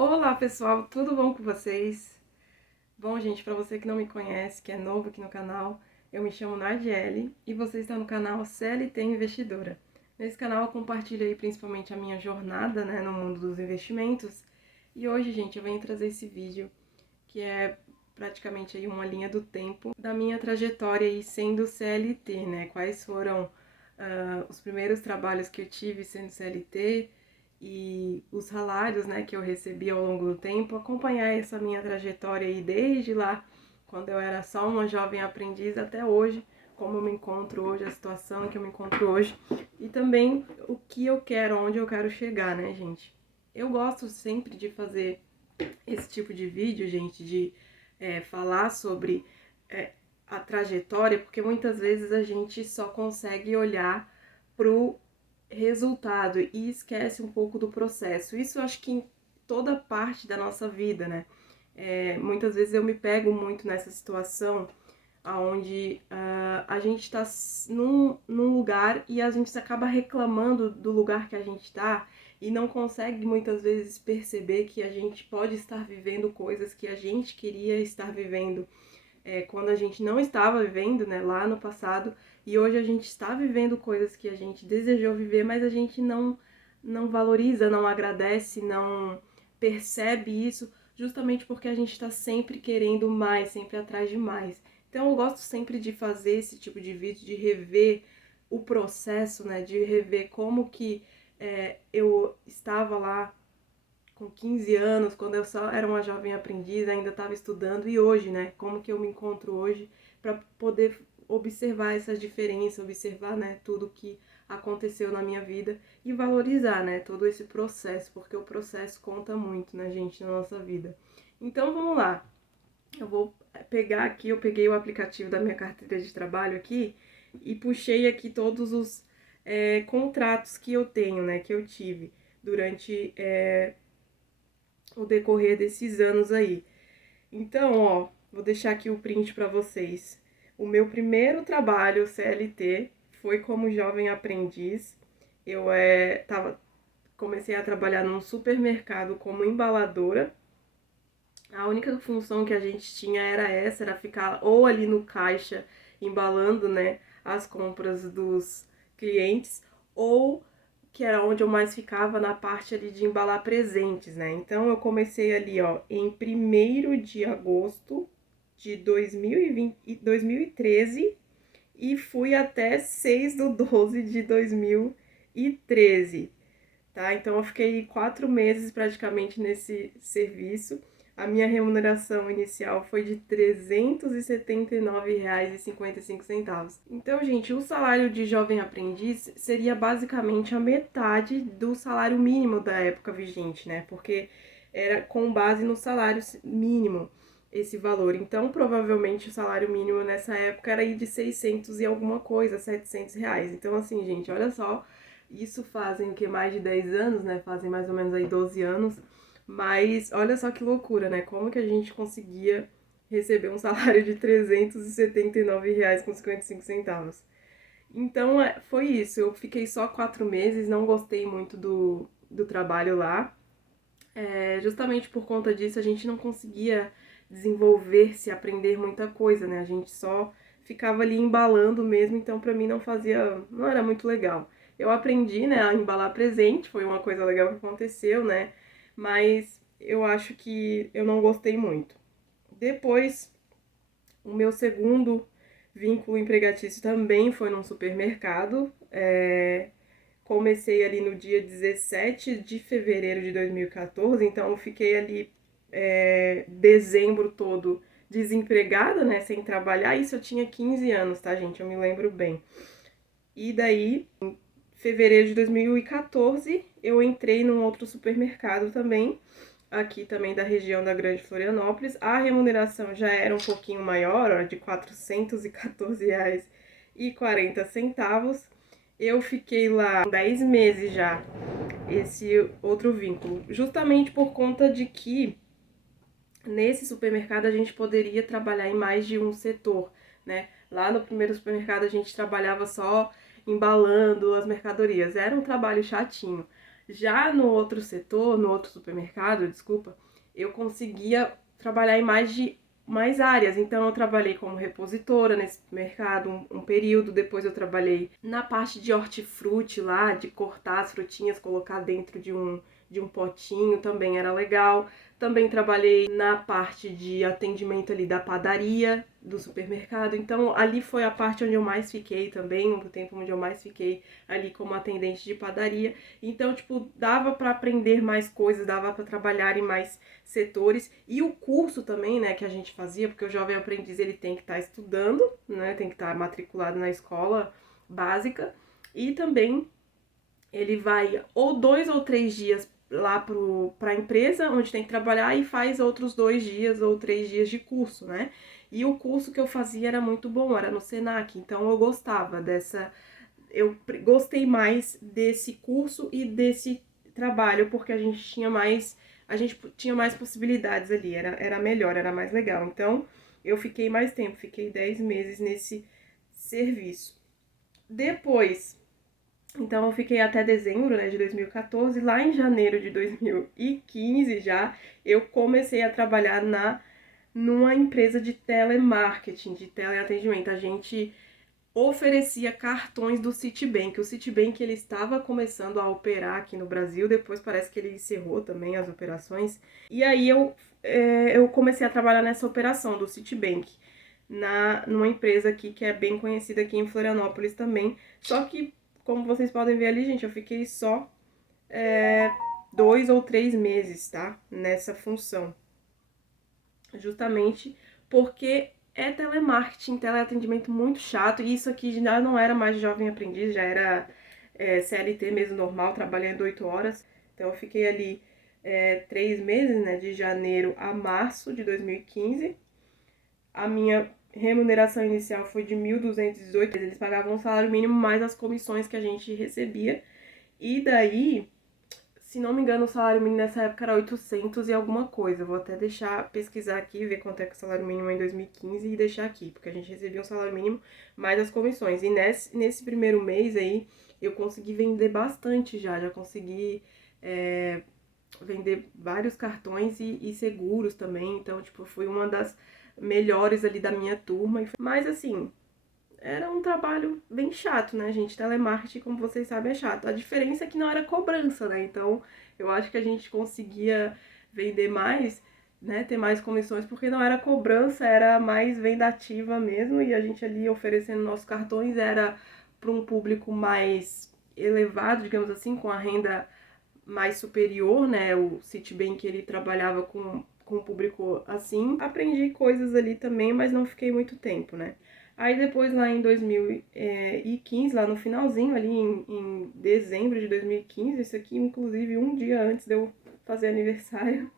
Olá pessoal, tudo bom com vocês? Bom, gente, para você que não me conhece, que é novo aqui no canal, eu me chamo Nardiele e você está no canal CLT Investidora. Nesse canal eu compartilho aí principalmente a minha jornada, no mundo dos investimentos. E hoje, gente, eu venho trazer esse vídeo que é praticamente aí uma linha do tempo da minha trajetória aí sendo CLT, né? Quais foram os primeiros trabalhos que eu tive sendo CLT e os salários, né, que eu recebi ao longo do tempo, acompanhar essa minha trajetória aí desde lá, quando eu era só uma jovem aprendiz até hoje, como eu me encontro hoje, a situação em que eu me encontro hoje, e também o que eu quero, onde eu quero chegar, né, gente? Eu gosto sempre de fazer esse tipo de vídeo, gente, de falar sobre a trajetória, porque muitas vezes a gente só consegue olhar pro resultado e esquece um pouco do processo. Isso eu acho que em toda parte da nossa vida, né? Muitas vezes eu me pego muito nessa situação onde a gente está num lugar e a gente acaba reclamando do lugar que a gente está e não consegue muitas vezes perceber que a gente pode estar vivendo coisas que a gente queria estar vivendo quando a gente não estava vivendo, né, lá no passado, e hoje a gente está vivendo coisas que a gente desejou viver, mas a gente não valoriza, não agradece, não percebe isso, justamente porque a gente está sempre querendo mais, sempre atrás de mais. Então eu gosto sempre de fazer esse tipo de vídeo, de rever o processo, né, de rever como que eu estava lá com 15 anos, quando eu só era uma jovem aprendiz, ainda estava estudando, e hoje, né, como que eu me encontro hoje, para poder observar essas diferenças, observar, né, tudo que aconteceu na minha vida e valorizar, né, todo esse processo, porque o processo conta muito, né, gente, na nossa vida. Então, vamos lá. Eu vou pegar aqui, eu peguei o aplicativo da minha carteira de trabalho aqui e puxei aqui todos os contratos que eu tenho, né, que eu tive durante o decorrer desses anos aí. Então, ó, vou deixar aqui o print para vocês. O meu primeiro trabalho CLT foi como jovem aprendiz. Eu comecei a trabalhar num supermercado como embaladora. A única função que a gente tinha era essa, era ficar ou ali no caixa embalando, né, as compras dos clientes, ou que era onde eu mais ficava na parte ali de embalar presentes, né? Então eu comecei ali, ó, em 1º de agosto de 2013 e fui até 6/12 de 2013, tá? Então eu fiquei 4 meses praticamente nesse serviço. A minha remuneração inicial foi de R$ 379,55. Então, gente, o salário de jovem aprendiz seria basicamente a metade do salário mínimo da época vigente, né? Porque era com base no salário mínimo esse valor. Então, provavelmente o salário mínimo nessa época era aí de 600 e alguma coisa, R$ 700. Então, assim, gente, olha só, isso fazem o que, mais de 10 anos, né? Fazem mais ou menos aí 12 anos. Mas olha só que loucura, né? Como que a gente conseguia receber um salário de R$ 379,55. Então, foi isso. Eu fiquei só 4 meses, não gostei muito do trabalho lá. Justamente por conta disso, a gente não conseguia desenvolver-se, aprender muita coisa, né? A gente só ficava ali embalando mesmo, então pra mim não era muito legal. Eu aprendi, né, a embalar presente, foi uma coisa legal que aconteceu, né? Mas eu acho que eu não gostei muito. Depois, o meu segundo vínculo empregatício também foi num supermercado. Comecei ali no dia 17 de fevereiro de 2014, então eu fiquei ali dezembro todo desempregada, né, sem trabalhar. Isso eu tinha 15 anos, tá, gente? Eu me lembro bem. E daí, em fevereiro de 2014, eu entrei num outro supermercado também, aqui também da região da Grande Florianópolis. A remuneração já era um pouquinho maior, ó, de R$ 414,40. Eu fiquei lá 10 meses já, esse outro vínculo, justamente por conta de que nesse supermercado a gente poderia trabalhar em mais de um setor, né? Lá no primeiro supermercado a gente trabalhava só embalando as mercadorias, era um trabalho chatinho. Já no outro setor, no outro supermercado, desculpa, eu conseguia trabalhar em mais áreas. Então eu trabalhei como repositora nesse mercado um período, depois eu trabalhei na parte de hortifruti lá, de cortar as frutinhas, colocar dentro de um potinho, também era legal. Também trabalhei na parte de atendimento ali da padaria, do supermercado. Então ali foi a parte onde eu mais fiquei também, o tempo onde eu mais fiquei ali como atendente de padaria. Então, tipo, dava para aprender mais coisas, dava para trabalhar em mais setores. E o curso também, né, que a gente fazia, porque o jovem aprendiz ele tem que estar estudando, né, tem que estar matriculado na escola básica e também ele vai ou 2 ou 3 dias lá para a empresa onde tem que trabalhar e faz outros 2 dias ou 3 dias de curso, né? E o curso que eu fazia era muito bom, era no Senac, então eu gostava dessa. Eu gostei mais desse curso e desse trabalho, porque a gente tinha mais possibilidades ali, era melhor, era mais legal. Então, eu fiquei mais tempo, fiquei 10 meses nesse serviço. Depois, então eu fiquei até dezembro, né, de 2014. Lá em janeiro de 2015 já, eu comecei a trabalhar numa empresa de telemarketing, de teleatendimento. A gente oferecia cartões do Citibank. O Citibank ele estava começando a operar aqui no Brasil, depois parece que ele encerrou também as operações. E aí eu comecei a trabalhar nessa operação do Citibank, numa empresa aqui que é bem conhecida aqui em Florianópolis também. Só que, como vocês podem ver ali, gente, eu fiquei só 2 ou 3 meses, tá? Nessa função. Justamente porque é telemarketing, teleatendimento muito chato, e isso aqui já não era mais jovem aprendiz, já era CLT mesmo normal, trabalhando 8 horas. Então eu fiquei ali 3 meses, né, de janeiro a março de 2015. A minha remuneração inicial foi de 1.218, eles pagavam o salário mínimo mais as comissões que a gente recebia. E daí, se não me engano, o salário mínimo nessa época era 800 e alguma coisa. Vou até deixar pesquisar aqui, ver quanto é que o salário mínimo é em 2015 e deixar aqui, porque a gente recebia um salário mínimo mais as comissões. E nesse primeiro mês aí, eu consegui vender bastante já consegui vender vários cartões e seguros também. Então, tipo, fui uma das melhores ali da minha turma. Mas assim, era um trabalho bem chato, né, gente? Telemarketing, como vocês sabem, é chato. A diferença é que não era cobrança, né? Então, eu acho que a gente conseguia vender mais, né, ter mais comissões, porque não era cobrança, era mais venda ativa mesmo, e a gente ali oferecendo nossos cartões era para um público mais elevado, digamos assim, com a renda mais superior, né? O Citibank, ele trabalhava com o público assim. Aprendi coisas ali também, mas não fiquei muito tempo, né? Aí depois, lá em 2015, lá no finalzinho, ali em dezembro de 2015, isso aqui inclusive um dia antes de eu fazer aniversário,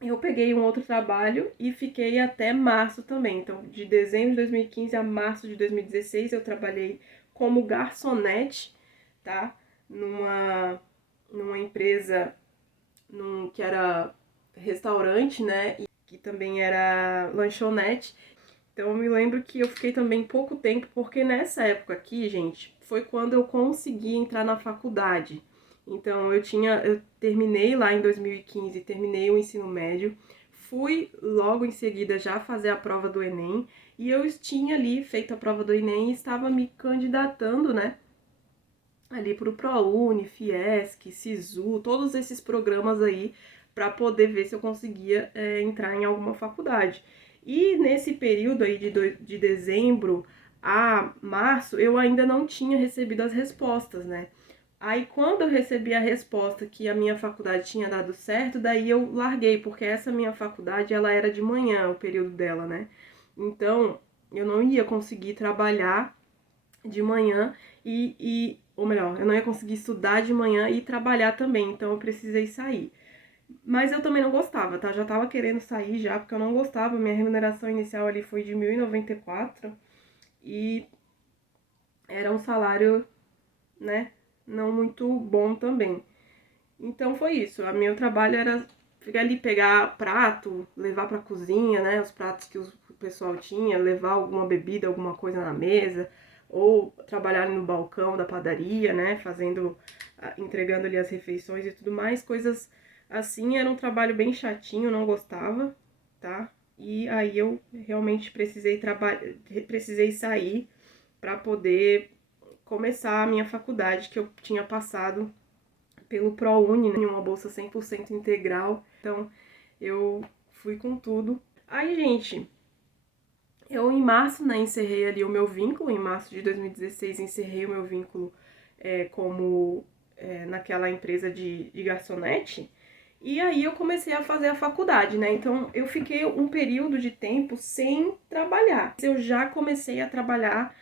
eu peguei um outro trabalho e fiquei até março também. Então, de dezembro de 2015 a março de 2016, eu trabalhei como garçonete, tá? Numa empresa que era restaurante, né? E que também era lanchonete. Então eu me lembro que eu fiquei também pouco tempo, porque nessa época aqui, gente, foi quando eu consegui entrar na faculdade. Então eu terminei lá em 2015, terminei o ensino médio, fui logo em seguida já fazer a prova do Enem, e eu tinha ali feito a prova do Enem e estava me candidatando, né, ali pro ProUni, Fiesc, Sisu, todos esses programas aí para poder ver se eu conseguia entrar em alguma faculdade. E nesse período aí de dezembro a março, eu ainda não tinha recebido as respostas, né? Aí quando eu recebi a resposta que a minha faculdade tinha dado certo, daí eu larguei, porque essa minha faculdade, ela era de manhã, o período dela, né? Então, eu não ia conseguir trabalhar de manhã ou melhor, eu não ia conseguir estudar de manhã e trabalhar também, então eu precisei sair. Mas eu também não gostava, tá? Já tava querendo sair já, porque eu não gostava. Minha remuneração inicial ali foi de 1.094 e era um salário, né, não muito bom também. Então foi isso. O meu trabalho era ficar ali, pegar prato, levar pra cozinha, né, os pratos que o pessoal tinha, levar alguma bebida, alguma coisa na mesa, ou trabalhar no balcão da padaria, né, entregando ali as refeições e tudo mais, coisas assim. Era um trabalho bem chatinho, não gostava, tá? E aí eu realmente precisei sair para poder começar a minha faculdade, que eu tinha passado pelo ProUni, né, em uma bolsa 100% integral. Então, eu fui com tudo. Aí, gente, eu em março, né, encerrei ali o meu vínculo. Em março de 2016, encerrei o meu vínculo naquela empresa de garçonete. E aí eu comecei a fazer a faculdade, né? Então eu fiquei um período de tempo sem trabalhar. Eu já comecei a trabalhar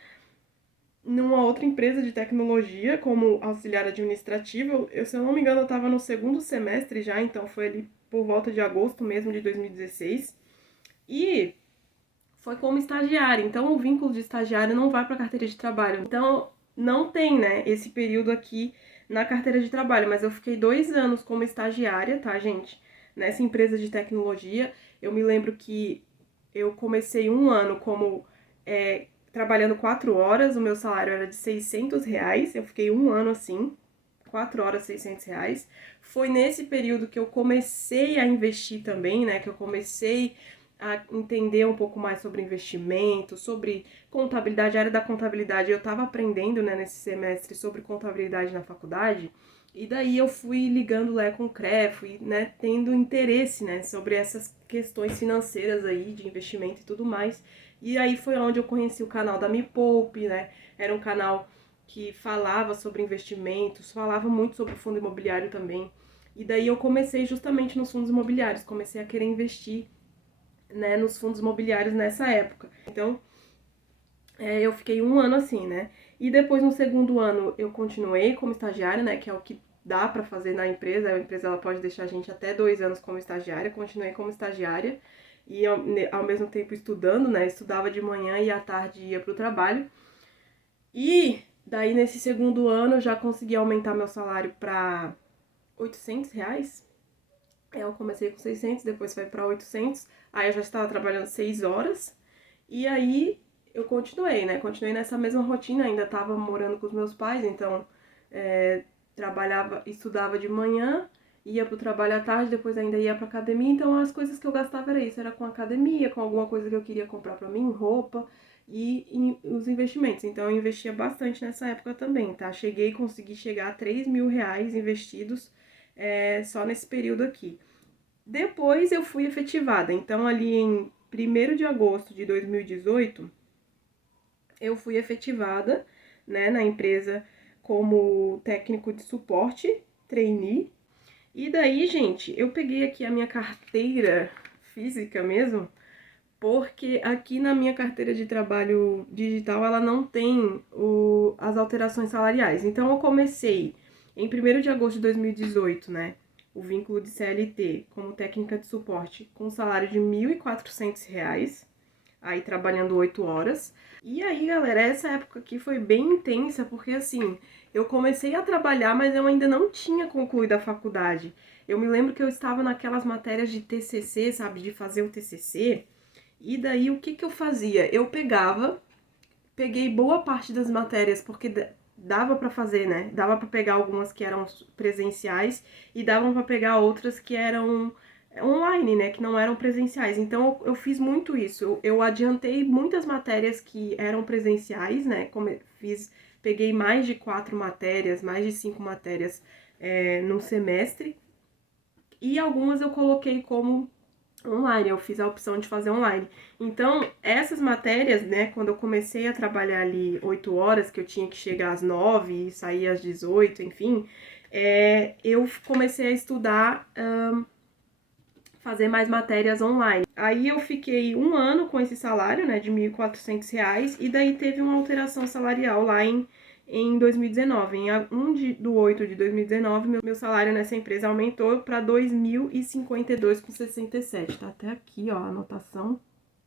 numa outra empresa de tecnologia como auxiliar administrativo. Se eu não me engano, eu estava no segundo semestre já, então foi ali por volta de agosto mesmo de 2016. E foi como estagiária, então o vínculo de estagiário não vai para a carteira de trabalho. Então não tem, né, esse período aqui na carteira de trabalho, mas eu fiquei 2 anos como estagiária, tá, gente? Nessa empresa de tecnologia. Eu me lembro que eu comecei um ano como trabalhando 4 horas, o meu salário era de R$ 600, eu fiquei um ano assim, 4 horas, R$ 600. Foi nesse período que eu comecei a investir também, né, que eu comecei a entender um pouco mais sobre investimento, sobre contabilidade, a área da contabilidade. Eu estava aprendendo, né, nesse semestre sobre contabilidade na faculdade, e daí eu fui ligando lá com o CREA, fui, né, tendo interesse, né, sobre essas questões financeiras aí, de investimento e tudo mais. E aí foi onde eu conheci o canal da Me Poupe, né? Era um canal que falava sobre investimentos, falava muito sobre fundo imobiliário também. E daí eu comecei justamente nos fundos imobiliários, comecei a querer investir, né, nos fundos imobiliários nessa época. Então, eu fiquei um ano assim, né? E depois, no segundo ano, eu continuei como estagiária, né? Que é o que dá para fazer na empresa. A empresa ela pode deixar a gente até 2 anos como estagiária. Continuei como estagiária e ao mesmo tempo estudando, né? Estudava de manhã e à tarde ia para o trabalho. E daí, nesse segundo ano, eu já consegui aumentar meu salário para R$ 800. Eu comecei com 600, depois foi para 800. Aí eu já estava trabalhando 6 horas. E aí eu continuei, né? Continuei nessa mesma rotina, ainda estava morando com os meus pais, então trabalhava, estudava de manhã, ia pro trabalho à tarde, depois ainda ia pra academia. Então as coisas que eu gastava era isso, era com academia, com alguma coisa que eu queria comprar pra mim, roupa e os investimentos. Então eu investia bastante nessa época também, tá? Consegui chegar a R$ 3.000 investidos só nesse período aqui. Depois eu fui efetivada, então ali em 1º de agosto de 2018, eu fui efetivada, né, na empresa como técnico de suporte, trainee. E daí, gente, eu peguei aqui a minha carteira física mesmo, porque aqui na minha carteira de trabalho digital ela não tem as alterações salariais. Então eu comecei em 1º de agosto de 2018, né, o vínculo de CLT como técnica de suporte com salário de R$ 1.400, aí trabalhando 8 horas. E aí, galera, essa época aqui foi bem intensa, porque assim, eu comecei a trabalhar, mas eu ainda não tinha concluído a faculdade. Eu me lembro que eu estava naquelas matérias de TCC, sabe, de fazer o TCC, e daí o que eu fazia? Eu peguei boa parte das matérias, porque dava pra fazer, né? Dava pra pegar algumas que eram presenciais e davam pra pegar outras que eram online, né? Que não eram presenciais. Então eu fiz muito isso. Eu adiantei muitas matérias que eram presenciais, né? Peguei mais de 4 matérias, mais de 5 matérias no semestre. E algumas eu coloquei como online, eu fiz a opção de fazer online. Então, essas matérias, né, quando eu comecei a trabalhar ali 8 horas, que eu tinha que chegar às 9 e sair às 18, enfim, eu comecei a estudar, fazer mais matérias online. Aí eu fiquei um ano com esse salário, né, de R$ 1.400, e daí teve uma alteração salarial lá em 2019. Em 1 de 8 de 2019, meu salário nessa empresa aumentou para R$ 2.052,67. Tá até aqui, ó, a anotação.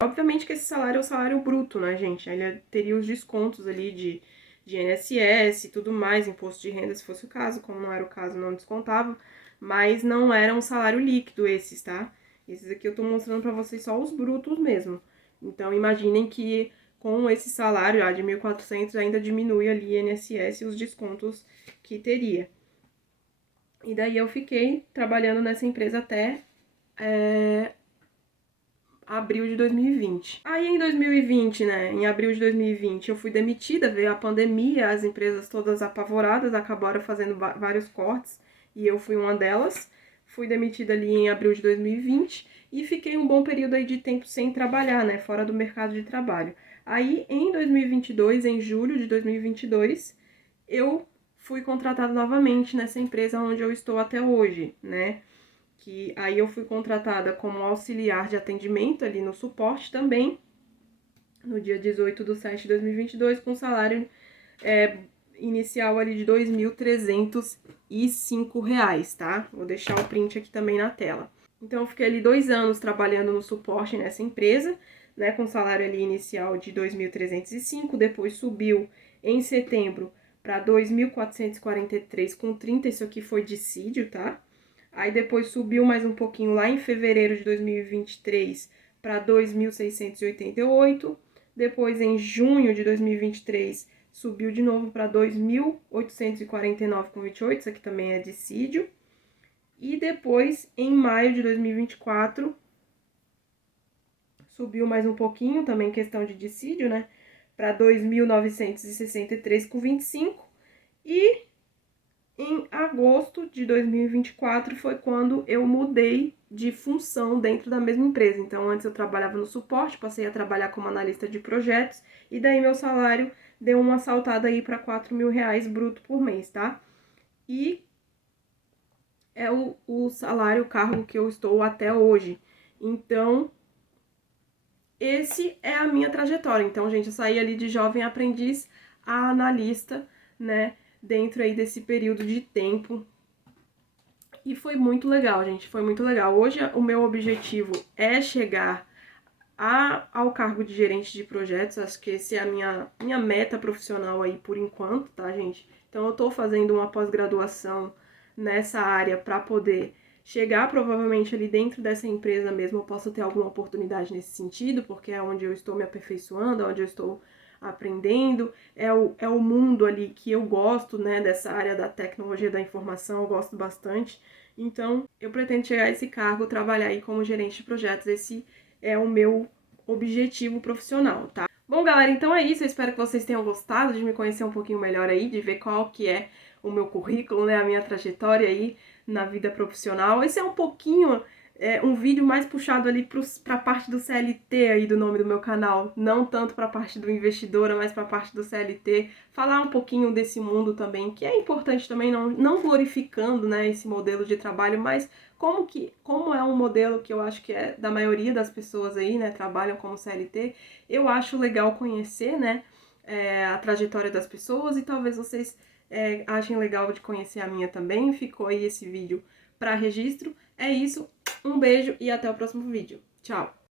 Obviamente que esse salário é o salário bruto, né, gente? Ele teria os descontos ali de INSS e tudo mais, imposto de renda, se fosse o caso. Como não era o caso, não descontava. Mas não era um salário líquido esses, tá? Esses aqui eu tô mostrando pra vocês só os brutos mesmo. Então, imaginem que com esse salário de 1.400 ainda diminui ali INSS e os descontos que teria. E daí eu fiquei trabalhando nessa empresa até abril de 2020. Aí em 2020, né, em abril de 2020, eu fui demitida, veio a pandemia, as empresas todas apavoradas acabaram fazendo vários cortes e eu fui uma delas. Fui demitida ali em abril de 2020 e fiquei um bom período aí de tempo sem trabalhar, né, fora do mercado de trabalho. Aí em 2022, em julho de 2022, eu fui contratada novamente nessa empresa onde eu estou até hoje, né? Que aí eu fui contratada como auxiliar de atendimento ali no suporte também, no dia 18/7/2022, com salário inicial ali de R$ 2.305, tá? Vou deixar o print aqui também na tela. Então, eu fiquei ali 2 anos trabalhando no suporte nessa empresa, né, com salário ali inicial de 2.305, depois subiu em setembro para 2.443,30, isso aqui foi dissídio, tá? Aí depois subiu mais um pouquinho lá em fevereiro de 2023 para 2.688. Depois em junho de 2023 subiu de novo para 2.849,28, isso aqui também é dissídio. E depois em maio de 2024 subiu mais um pouquinho, também questão de dissídio, né? Para 2.963,25. E em agosto de 2024 foi quando eu mudei de função dentro da mesma empresa. Então, antes eu trabalhava no suporte, passei a trabalhar como analista de projetos, e daí meu salário deu uma saltada aí para R$ 4.000 bruto por mês, tá? E é o salário, o cargo que eu estou até hoje. Então, esse é a minha trajetória. Então, gente, eu saí ali de jovem aprendiz a analista, né? Dentro aí desse período de tempo. E foi muito legal, gente, foi muito legal. Hoje o meu objetivo é chegar ao cargo de gerente de projetos. Acho que essa é a minha meta profissional aí por enquanto, tá, gente? Então eu tô fazendo uma pós-graduação nessa área para poder chegar provavelmente ali dentro dessa empresa mesmo, eu posso ter alguma oportunidade nesse sentido, porque é onde eu estou me aperfeiçoando, é onde eu estou aprendendo, é o mundo ali que eu gosto, né, dessa área da tecnologia da informação, eu gosto bastante. Então, eu pretendo chegar a esse cargo, trabalhar aí como gerente de projetos, esse é o meu objetivo profissional, tá? Bom, galera, então é isso, eu espero que vocês tenham gostado de me conhecer um pouquinho melhor aí, de ver qual que é o meu currículo, né, a minha trajetória aí na vida profissional. Esse é um pouquinho, um vídeo mais puxado ali para a parte do CLT aí do nome do meu canal, não tanto para a parte do investidora, mas para a parte do CLT, falar um pouquinho desse mundo também, que é importante também, não glorificando, né, esse modelo de trabalho, mas como é um modelo que eu acho que é da maioria das pessoas aí, né, trabalham como CLT, eu acho legal conhecer, né, a trajetória das pessoas, e talvez vocês achem legal de conhecer a minha também. Ficou aí esse vídeo para registro. É isso, um beijo e até o próximo vídeo. Tchau!